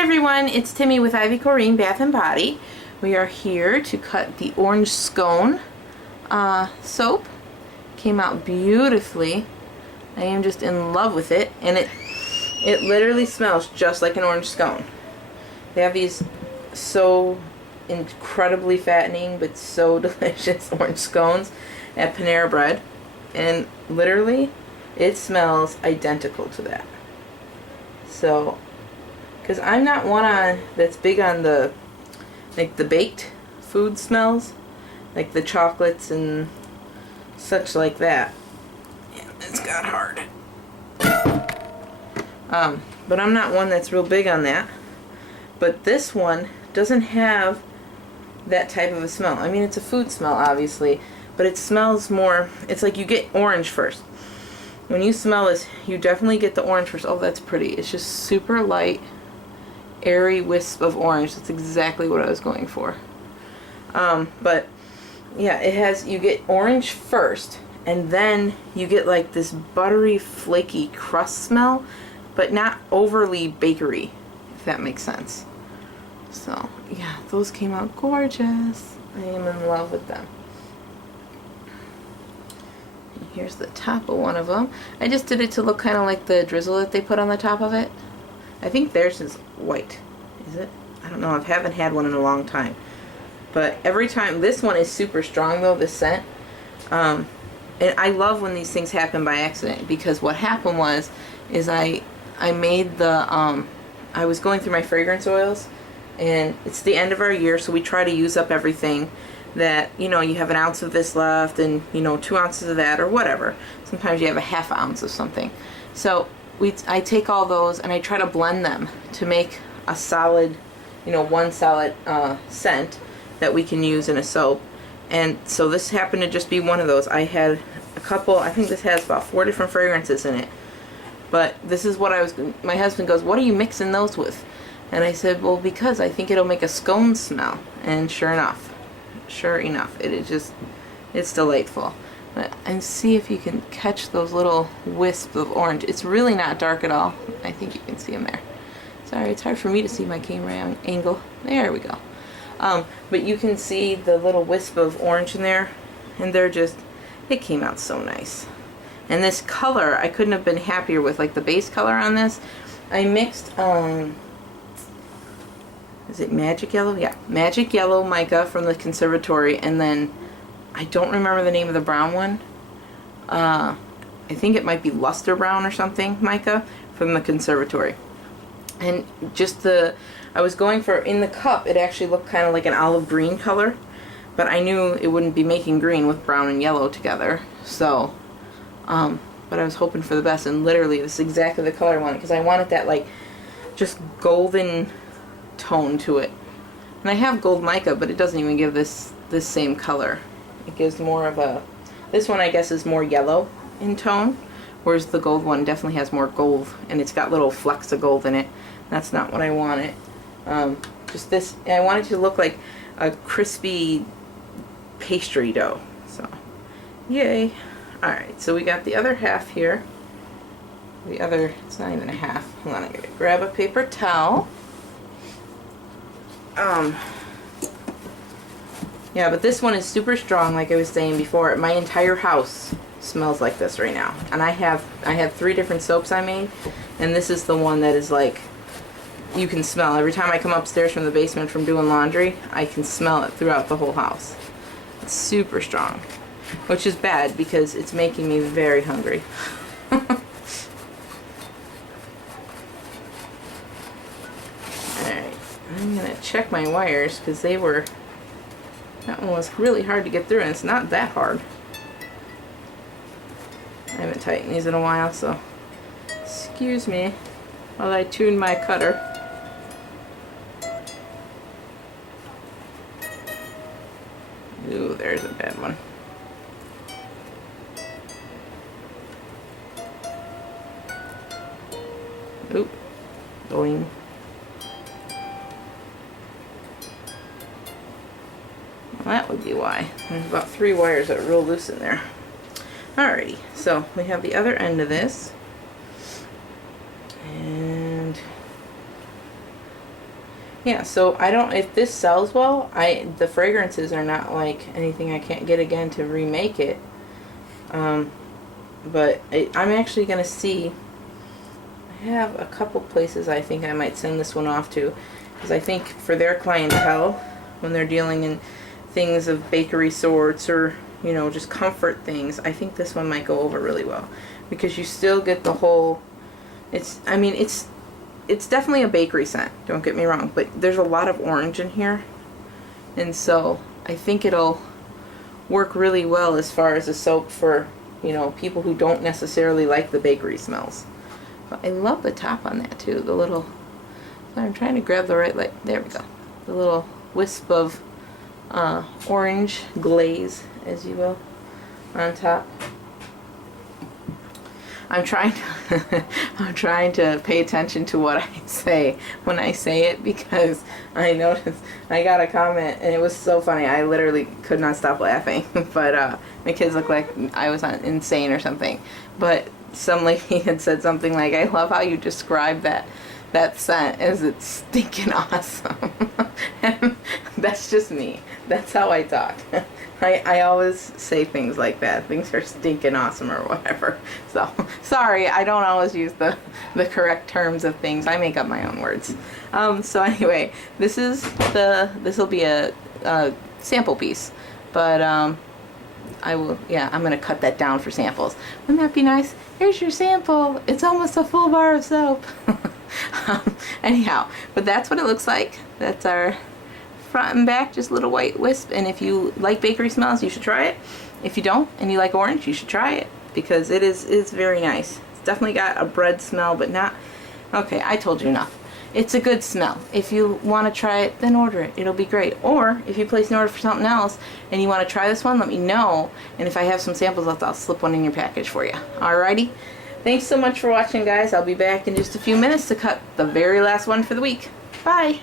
Hi everyone, it's Timmy with Ivy Corrine Bath and Body. We are here to cut the Orange Scone soap. Came out beautifully. I am just in love with it, and it literally smells just like an orange scone. They have these so incredibly fattening but so delicious orange scones at Panera Bread, and literally it smells identical to that. So, because I'm not one that's big on the baked food smells, like the chocolates and such like that. Yeah, it's got hard. But I'm not one that's real big on that. But this one doesn't have that type of a smell. I mean, it's a food smell, obviously, but it smells more, it's like you get orange first. When you smell this, you definitely get the orange first. Oh, that's pretty. It's just super light, airy wisp of orange. That's exactly what I was going for. But yeah, it has, you get orange first, and then you get like this buttery, flaky crust smell, but not overly bakery, if that makes sense. So yeah, those came out gorgeous. I am in love with them. And here's the top of one of them. I just did it to look kind of like the drizzle that they put on the top of it. I think theirs is white. Is it? I don't know. I haven't had one in a long time. But every time, this one is super strong though, this scent. And I love when these things happen by accident, because what happened is I made the, I was going through my fragrance oils, and it's the end of our year, so we try to use up everything that, you know, you have an ounce of this left and, you know, 2 ounces of that or whatever. Sometimes you have a ½ ounce of something. So I take all those and I try to blend them to make a solid, you know, one solid scent that we can use in a soap. And so this happened to just be one of those. I had a couple, I think this has about 4 different fragrances in it. But this is what my husband goes, "What are you mixing those with?" And I said, "Well, because I think it'll make a scone smell." And sure enough, it is just, it's delightful. And see if you can catch those little wisps of orange. It's really not dark at all. I think you can see them there. Sorry, it's hard for me to see my camera angle. There we go. But you can see the little wisp of orange in there, and they're just, it came out so nice. And this color, I couldn't have been happier with, like the base color on this. I mixed, is it Magic Yellow? Yeah, Magic Yellow mica from the conservatory, and then I don't remember the name of the brown one. I think it might be Luster Brown or something, mica from the conservatory. And just I was going for, in the cup, it actually looked kind of like an olive green color, but I knew it wouldn't be making green with brown and yellow together. So, but I was hoping for the best, and literally this is exactly the color I wanted, because I wanted that like just golden tone to it. And I have gold mica, but it doesn't even give this same color. It gives more of a, this one I guess is more yellow in tone, whereas the gold one definitely has more gold, and it's got little flecks of gold in it. That's not what I wanted. Just this, I wanted it to look like a crispy pastry dough. So, yay. Alright, so we got the other half here. The other, it's not even a half. Hold on, I gotta grab a paper towel. Yeah, but this one is super strong, like I was saying before. My entire house smells like this right now. And I have 3 different soaps I made, and this is the one that is like, you can smell. Every time I come upstairs from the basement from doing laundry, I can smell it throughout the whole house. It's super strong, which is bad because it's making me very hungry. Alright, I'm going to check my wires because that one was really hard to get through, and it's not that hard. I haven't tightened these in a while, so excuse me while I tune my cutter. Ooh, there's a bad one. Oop. Going. Well, that would be why. There's about 3 wires that are real loose in there. Alrighty, so we have the other end of this. And Yeah, so I don't, if this sells well, the fragrances are not like anything I can't get again to remake it. But I'm actually going to see, I have a couple places I think I might send this one off to, because I think for their clientele, when they're dealing in things of bakery sorts or, you know, just comfort things, I think this one might go over really well, because you still get the whole, I mean, it's definitely a bakery scent, don't get me wrong, but there's a lot of orange in here, and so I think it'll work really well as far as a soap for, you know, people who don't necessarily like the bakery smells. But I love the top on that too, the little, I'm trying to grab the right light, there we go, the little wisp of orange glaze, as you will, on top. I'm trying to I'm trying to pay attention to what I say when I say it, because I noticed I got a comment and it was so funny. I literally could not stop laughing. But my kids looked like I was insane or something. But some lady had said something like, "I love how you describe that scent as it's stinking awesome." And that's just me. That's how I talk. I always say things like that. Things are stinking awesome or whatever. So, sorry, I don't always use the correct terms of things. I make up my own words. So anyway, this will be a sample piece. But I will, yeah, I'm going to cut that down for samples. Wouldn't that be nice? Here's your sample. It's almost a full bar of soap. Anyhow, but that's what it looks like. That's our front and back, just a little white wisp. And if you like bakery smells, you should try it. If you don't and you like orange, you should try it, because it's very nice. It's definitely got a bread smell, but not, okay, I told you enough. It's a good smell. If you want to try it, then order it. It'll be great. Or if you place an order for something else and you want to try this one, let me know, and if I have some samples left, I'll slip one in your package for you. Alrighty, thanks so much for watching, guys. I'll be back in just a few minutes to cut the very last one for the week. Bye.